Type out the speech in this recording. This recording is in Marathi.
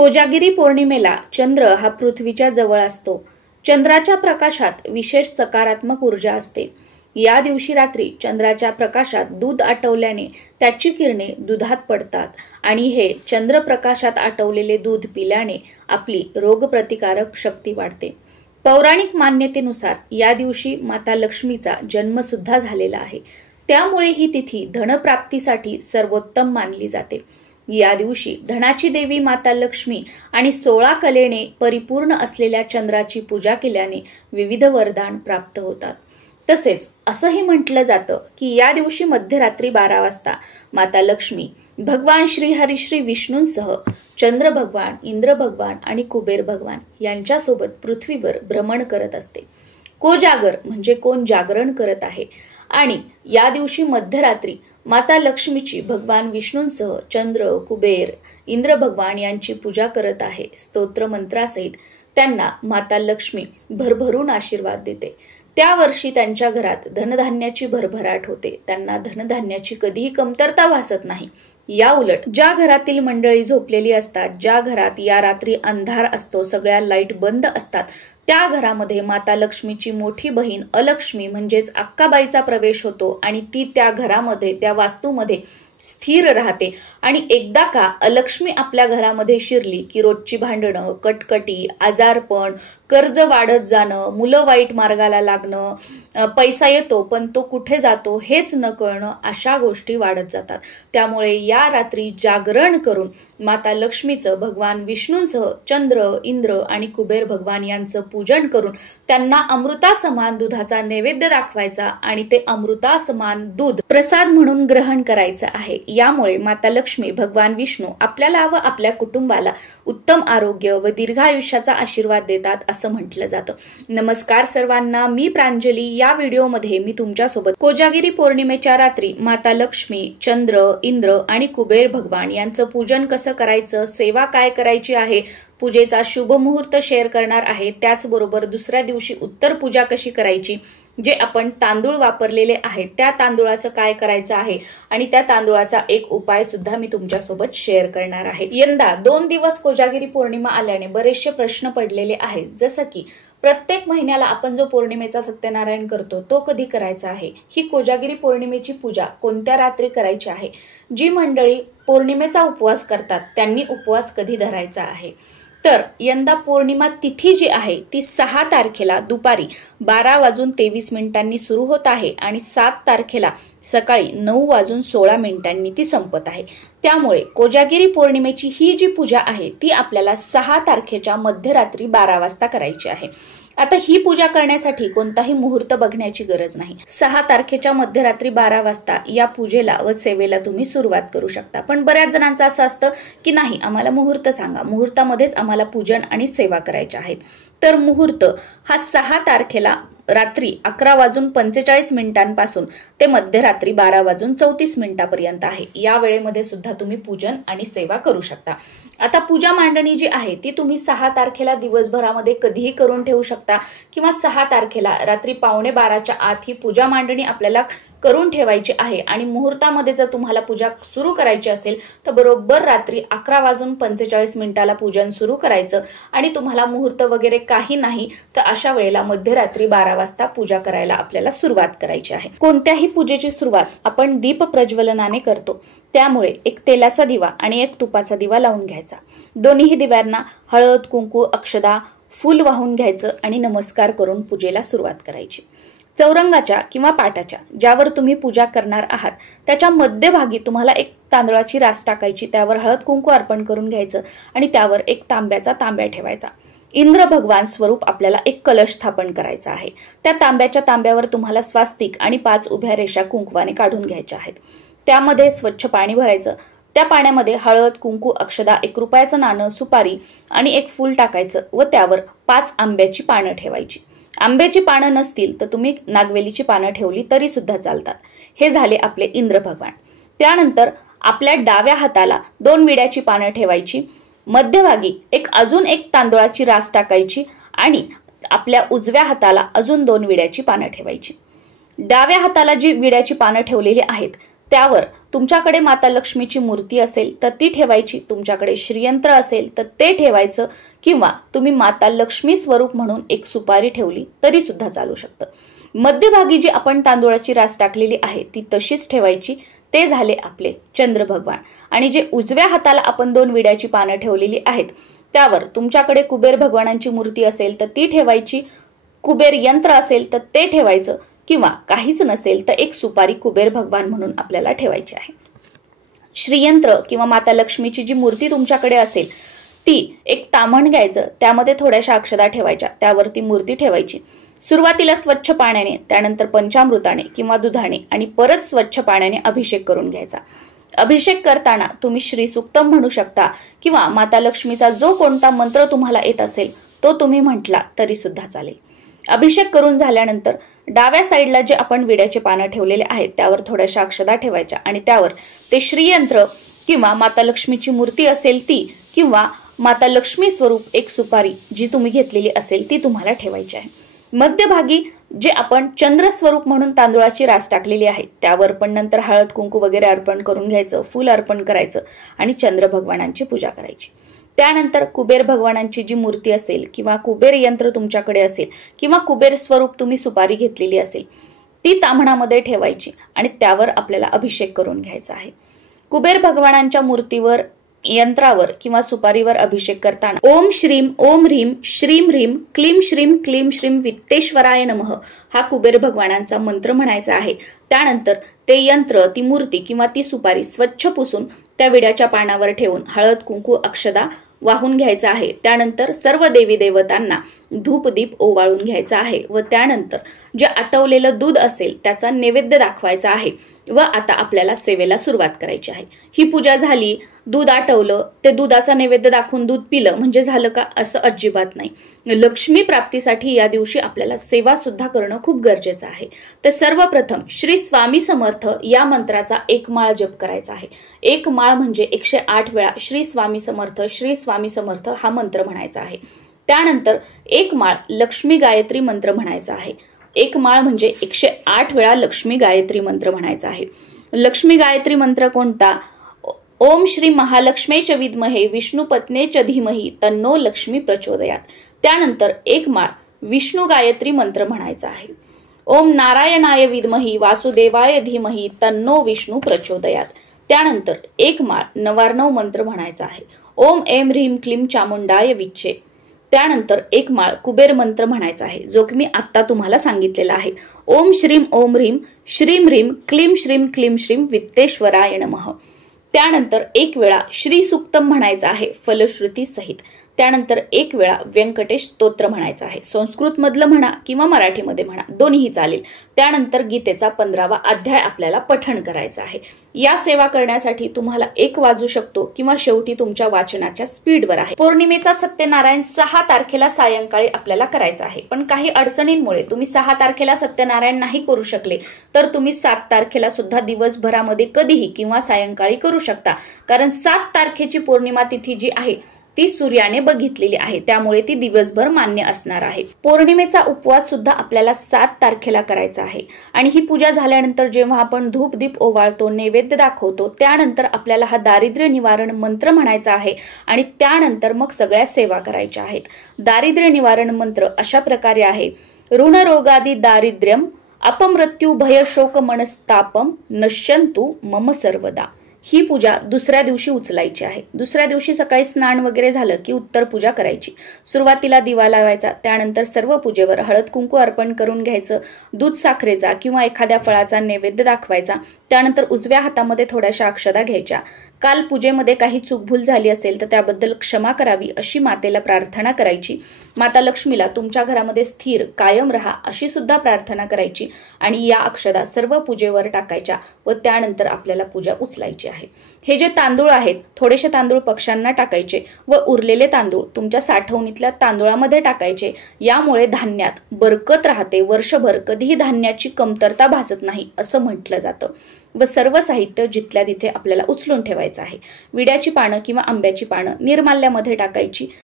कोजागिरी पौर्णिमेला चंद्र हा पृथ्वीच्या जवळ असतो. चंद्राच्या प्रकाशात विशेष सकारात्मक ऊर्जा असते. या दिवशी रात्री चंद्राच्या प्रकाशात दूध आटवल्याने त्याची किरणे दुधात पडतात आणि हे चंद्रप्रकाशात आटवलेले दूध पिल्याने आपली रोगप्रतिकारक शक्ती वाढते. पौराणिक मान्यतेनुसार या दिवशी माता लक्ष्मीचा जन्म सुद्धा झालेला आहे. त्यामुळे ही तिथी धनप्राप्तीसाठी सर्वोत्तम मानली जाते. या दिवशी धनाची देवी माता लक्ष्मी आणि 16 कलेने परिपूर्ण असलेल्या चंद्राची पूजा केल्याने विविध वरदान प्राप्त होतात. तसेच असंही म्हटलं जातं की या दिवशी मध्यरात्री 12 वाजता माता लक्ष्मी भगवान श्रीहरी श्री विष्णूंसह चंद्र भगवान, इंद्र भगवान आणि कुबेर भगवान यांच्यासोबत पृथ्वीवर भ्रमण करत असते. कोजागर म्हणजे कोण जागरण करत आहे आणि या दिवशी मध्यरात्री माता लक्ष्मीची भगवान विष्णूंसह चंद्र, कुबेर, इंद्र भगवान यांची पूजा करत आहे. स्तोत्र मंत्रासहित त्यांना माता लक्ष्मी भरभरून आशीर्वाद देते. त्या वर्षी त्यांच्या घरात धनधान्याची भरभराट होते. त्यांना धनधान्याची कधीही कमतरता भासत नाही. या उलट ज्या घरातील मंडळी झोपलेली असतात, ज्या घरात या रात्री अंधार असतो, सगळ्या लाईट बंद असतात, त्या घरामध्ये माता लक्ष्मीची मोठी बहीण अलक्ष्मी म्हणजेच अक्काबाईचा प्रवेश होतो आणि ती त्या घरामध्ये, त्या वास्तूमध्ये स्थिर राहते. आणि एकदा का अलक्ष्मी आपल्या घरामध्ये शिरली की रोजची भांडणं, कटकटी, आजारपण, कर्ज वाढत जाणं, मुलं वाईट मार्गाला लागणं, पैसा येतो पण तो कुठे जातो हेच न कळणं, अशा गोष्टी वाढत जातात. त्यामुळे या रात्री जागरण करून माता लक्ष्मीचं भगवान विष्णूंसह चंद्र, इंद्र आणि कुबेर भगवान यांचं पूजन करून त्यांना अमृतासमान दुधाचा नैवेद्य दाखवायचा आणि ते अमृतासमान दूध प्रसाद म्हणून ग्रहण करायचं आहे. यामुळे माता लक्ष्मी, भगवान विष्णू आपल्याला व आपल्या कुटुंबाला उत्तम आरोग्य व दीर्घायुष्याचा आशीर्वाद देतात असं म्हटलं जातं. नमस्कार सर्वांना, मी प्रांजली. या व्हिडिओमध्ये मी तुमच्यासोबत कोजागिरी पौर्णिमेच्या रात्री माता लक्ष्मी, चंद्र, इंद्र आणि कुबेर भगवान यांचं पूजन कसं करायचं, सेवा काय करायची आहे, पूजेचा शुभ मुहूर्त शेअर करणार आहे. त्याचबरोबर दुसऱ्या दिवशी उत्तर पूजा कशी करायची, जे आपण तांदूळ वापरलेले आहेत त्या तांदूळाचं काय करायचं आहे आणि त्या तांदूळाचा एक उपाय सुद्धा मी तुमच्यासोबत शेअर करणार आहे. यंदा 2 दिवस कोजागिरी पौर्णिमा आल्याने बरेचसे प्रश्न पडलेले आहेत. जसं की प्रत्येक महिन्याला आपण जो पौर्णिमेचा सत्यनारायण करतो तो कधी करायचा आहे, ही कोजागिरी पौर्णिमेची पूजा कोणत्या रात्री करायची आहे, जी मंडळी पौर्णिमेचा उपवास करतात त्यांनी उपवास कधी धरायचा आहे. तर यंदा पौर्णिमा तिथी जी आहे ती 6 तारखेला दुपारी 12:23 सुरू होत आहे आणि 7 तारखेला सकाळी 9:16 ती संपत आहे. त्यामुळे कोजागिरी पौर्णिमेची ही जी पूजा आहे ती आपल्याला 6 तारखेच्या मध्यरात्री 12 वाजता करायची आहे. आता ही पूजा करण्यासाठी कोणताही मुहूर्त बघण्याची गरज नाही. 6 तारखेच्या मध्यरात्री 12 वाजता या पूजेला व सेवेला तुम्ही सुरुवात करू शकता. पण बऱ्याच जणांचं असं असतं की नाही, आम्हाला मुहूर्त सांगा, मुहूर्तामध्येच आम्हाला पूजन आणि सेवा करायच्या आहेत. तर मुहूर्त हा 6 तारखेला रात्री 11:45 पासून ते मध्यरात्री 12:34 पर्यंत आहे. या वेळेमध्ये सुद्धा तुम्ही पूजन आणि सेवा करू शकता. आता पूजा मांडणी जी आहे ती तुम्ही 6 तारखेला दिवसभरामध्ये कधीही करून ठेवू शकता किंवा 6 तारखेला रात्री 11:15च्या आत ही पूजा मांडणी आपल्याला करून ठेवायची आहे. आणि मुहूर्तामध्ये जर तुम्हाला पूजा सुरू करायची असेल तर बरोबर रात्री 11:45 पूजन सुरू करायचं आणि तुम्हाला मुहूर्त वगैरे काही नाही तर अशा वेळेला मध्यरात्री 12 वाजता पूजा करायला आपल्याला सुरुवात करायची आहे. कोणत्याही पूजेची सुरुवात आपण दीप प्रज्वलनाने करतो. त्यामुळे एक तेलाचा दिवा आणि एक तुपाचा दिवा लावून घ्यायचा. दोन्ही दिव्यांना हळद, कुंकू, अक्षदा, फूल वाहून घ्यायचं आणि नमस्कार करून पूजेला सुरुवात करायची. चौरंगाच्या किंवा पाटाच्या ज्यावर तुम्ही पूजा करणार आहात त्याच्या मध्यभागी तुम्हाला एक तांदळाची रास टाकायची, त्यावर हळद कुंकू अर्पण करून घ्यायचं आणि त्यावर एक तांब्याचा तांब्या ठेवायचा. इंद्र भगवान स्वरूप आपल्याला एक कलश स्थापन करायचा आहे. त्या तांब्याच्या तांब्यावर तुम्हाला स्वास्तिक आणि 5 उभ्या रेषा कुंकवाने काढून घ्यायच्या आहेत. त्यामध्ये स्वच्छ पाणी भरायचं. त्या पाण्यामध्ये हळद, कुंकू, अक्षदा, 1 रुपयाचं नाणं, सुपारी आणि एक फूल टाकायचं व त्यावर 5 आंब्याची पानं ठेवायची. आंब्याची पानं नसतील तर तुम्ही नागवेलीची पानं ठेवली तरी सुद्धा चालतात. हे झाले आपले इंद्र भगवान. त्यानंतर आपल्या डाव्या हाताला 2 विड्याची पानं ठेवायची. मध्यभागी अजून एक तांदळाची रास टाकायची आणि आपल्या उजव्या हाताला अजून 2 विड्याची पानं ठेवायची. डाव्या हाताला जी विड्याची पानं ठेवलेली आहेत त्यावर तुमच्याकडे माता लक्ष्मीची मूर्ती असेल तर ती ठेवायची, तुमच्याकडे श्रीयंत्र असेल तर ते ठेवायचं, किंवा तुम्ही माता लक्ष्मी स्वरूप म्हणून एक सुपारी ठेवली तरी सुद्धा चालू शकतं. मध्यभागी जी आपण तांदूळाची रास टाकलेली आहे ती तशीच ठेवायची. ते झाले आपले चंद्र भगवान. आणि जे उजव्या हाताला आपण 2 विड्याची पानं ठेवलेली आहेत त्यावर तुमच्याकडे कुबेर भगवानांची मूर्ती असेल तर ती ठेवायची, कुबेर यंत्र असेल तर ते ठेवायचं, किंवा काहीच नसेल तर एक सुपारी कुबेर भगवान म्हणून आपल्याला ठेवायची आहे. श्रीयंत्र किंवा माता लक्ष्मीची जी मूर्ती तुमच्याकडे असेल ती एक ताम्हण घ्यायचं, त्यामध्ये थोड्याशा अक्षता ठेवायच्या, त्यावर ती मूर्ती ठेवायची. सुरुवातीला स्वच्छ पाण्याने, त्यानंतर पंचामृताने किंवा दुधाने आणि परत स्वच्छ पाण्याने अभिषेक करून घ्यायचा. अभिषेक करताना तुम्ही श्री सुक्तम म्हणू शकता, किंवा माता लक्ष्मीचा जो कोणता मंत्र तुम्हाला येत असेल तो तुम्ही म्हटला तरी सुद्धा चालेल. अभिषेक करून झाल्यानंतर डाव्या साईडला जे आपण विड्याचे पानं ठेवलेले आहेत त्यावर थोड्याशा अक्षता ठेवायच्या आणि त्यावर ते श्रीयंत्र किंवा माता लक्ष्मीची मूर्ती असेल ती, किंवा माता लक्ष्मी स्वरूप एक सुपारी जी तुम्ही घेतलेली असेल ती तुम्हाला ठेवायची आहे. मध्यभागी जे आपण चंद्र स्वरूप म्हणून तांदूळाची रास टाकलेली आहे त्यावर पण नंतर हळद कुंकू वगैरे अर्पण करून घ्यायचं, फूल अर्पण करायचं आणि चंद्र भगवानांची पूजा करायची. त्यानंतर कुबेर भगवानांची जी मूर्ती असेल किंवा कुबेर यंत्र तुमच्याकडे असेल किंवा कुबेर स्वरूप तुम्ही सुपारी घेतलेली असेल ती ताम्हणामध्ये ठेवायची आणि त्यावर आपल्याला अभिषेक करून घ्यायचा आहे. कुबेर भगवानांच्या मूर्तीवर, यंत्रावर किंवा सुपारीवर अभिषेक करताना ओम श्रीम ओम ह्रीम श्रीम ह्रीम क्लीम श्रीम वित्तेश्वराय नमः हा कुबेर भगवानांचा मंत्र म्हणायचा आहे. त्यानंतर ते यंत्र, ती मूर्ती किंवा ती सुपारी स्वच्छ पुसून त्या विड्याच्या पानावर ठेवून हळद कुंकू अक्षदा वाहून घ्यायचा आहे. त्यानंतर सर्व देवी देवतांना धूपदीप ओवाळून घ्यायचा आहे व त्यानंतर जे आटवलेलं दूध असेल त्याचा नैवेद्य दाखवायचा आहे व आता आपल्याला सेवेला सुरुवात करायची आहे. ही पूजा झाली, दूध आटवलं, ते दुधाचा नैवेद्य दाखवून दूध पिलं म्हणजे झालं का, असं अजिबात नाही. लक्ष्मी प्राप्तीसाठी या दिवशी आपल्याला सेवा सुद्धा करणं खूप गरजेचं आहे. तर सर्वप्रथम श्री स्वामी समर्थ या मंत्राचा 1 माळ जप करायचा आहे. 1 माळ म्हणजे 108 वेळा श्री स्वामी समर्थ हा मंत्र म्हणायचा आहे. त्यानंतर 1 माळ लक्ष्मी गायत्री मंत्र म्हणायचा आहे. 1 माळ म्हणजे 108 वेळा लक्ष्मी गायत्री मंत्र म्हणायचा आहे. लक्ष्मी गायत्री मंत्र कोणता? ओम श्री महालक्ष्मीच विद्महे विष्णुपत्नेच धीमहि तन्नो लक्ष्मी प्रचोदयात. त्यानंतर 1 माळ विष्णू गायत्री मंत्र म्हणायचा आहे. ओम नारायणाय विद्महि वासुदेवाय धीमहि तन्नो विष्णू प्रचोदयात. त्यानंतर 1 माळ नवार्णव मंत्र म्हणायचा आहे. ओम ऐं ह्रीं क्लीं चामुंडाय विच्चे. त्यानंतर 1 माळ कुबेर मंत्र म्हणायचा आहे जो की मी आता तुम्हाला सांगितलेला आहे. ओम श्रीम ह्रीं क्लीं श्रीं वित्तेश्वराय नमः. त्यानंतर 1 वेळा श्री सुक्तम म्हणायचं आहे फलश्रुती सहित. त्यानंतर 1 वेळा व्यंकटेश स्तोत्र म्हणायचं आहे. संस्कृत मधलं म्हणा किंवा मराठीमध्ये म्हणा, दोन्हीही चालेल. त्यानंतर गीतेचा 15वा अध्याय आपल्याला पठण करायचा आहे. या सेवा करण्यासाठी तुम्हाला 1 वाजू शकतो किंवा शेवटी तुमच्या वाचनाच्या स्पीडवर आहे. पौर्णिमेचा सत्यनारायण 6 तारखेला सायंकाळी आपल्याला करायचा आहे. पण काही अडचणींमुळे तुम्ही 6 तारखेला सत्यनारायण नाही करू शकले तर तुम्ही 7 तारखेला सुद्धा दिवसभरामध्ये कधीही किंवा सायंकाळी करू शकता. कारण 7 तारखेची पौर्णिमा तिथी जी आहे ती सूर्याने बघितलेली आहे, त्यामुळे ती दिवसभर मान्य असणार आहे. पौर्णिमेचा उपवास सुद्धा आपल्याला 7 तारखेला करायचा आहे. आणि ही पूजा झाल्यानंतर जेव्हा आपण धूप दीप ओवाळतो, नैवेद्य दाखवतो, त्यानंतर आपल्याला हा दारिद्र्य निवारण मंत्र म्हणायचा आहे आणि त्यानंतर मग सगळ्या सेवा करायच्या आहेत. दारिद्र्य निवारण मंत्र अशा प्रकारे आहे. ऋण रोगादी दारिद्र्यम अपमृत्यू भय शोक मनस्तापम नश्यंतु मम सर्वदा. ही पूजा दुसऱ्या दिवशी उचलायची आहे. दुसऱ्या दिवशी सकाळी स्नान वगैरे झालं की उत्तर पूजा करायची. सुरुवातीला दिवा लावायचा, त्यानंतर सर्व पूजेवर हळद कुंकू अर्पण करून घ्यायचं. दूध साखरेचा किंवा एखाद्या फळाचा नैवेद्य दाखवायचा. त्यानंतर उजव्या हातामध्ये थोड्याशा अक्षता घ्यायच्या. काल पूजेमध्ये काही चूकभूल झाली असेल तर त्याबद्दल क्षमा करावी अशी मातेला प्रार्थना करायची. माता लक्ष्मीला तुमच्या घरामध्ये स्थिर कायम राहा अशी सुद्धा प्रार्थना करायची आणि या अक्षता सर्व पूजेवर टाकायच्या व त्यानंतर आपल्याला पूजा उचलायची आहे. हे जे तांदूळ आहेत, थोडेसे तांदूळ पक्ष्यांना टाकायचे व उरलेले तांदूळ तुमच्या साठवणीतल्या तांदूळामध्ये टाकायचे. यामुळे धान्यात बरकत राहते. वर्षभर कधीही धान्याची कमतरता भासत नाही असं म्हटलं जातं. व सर्व साहित्य जिथल्या तिथे आपल्याला उचलून ठेवायचं आहे. विड्याची पानं किंवा आंब्याची पानं निर्माल्यामध्ये टाकायची.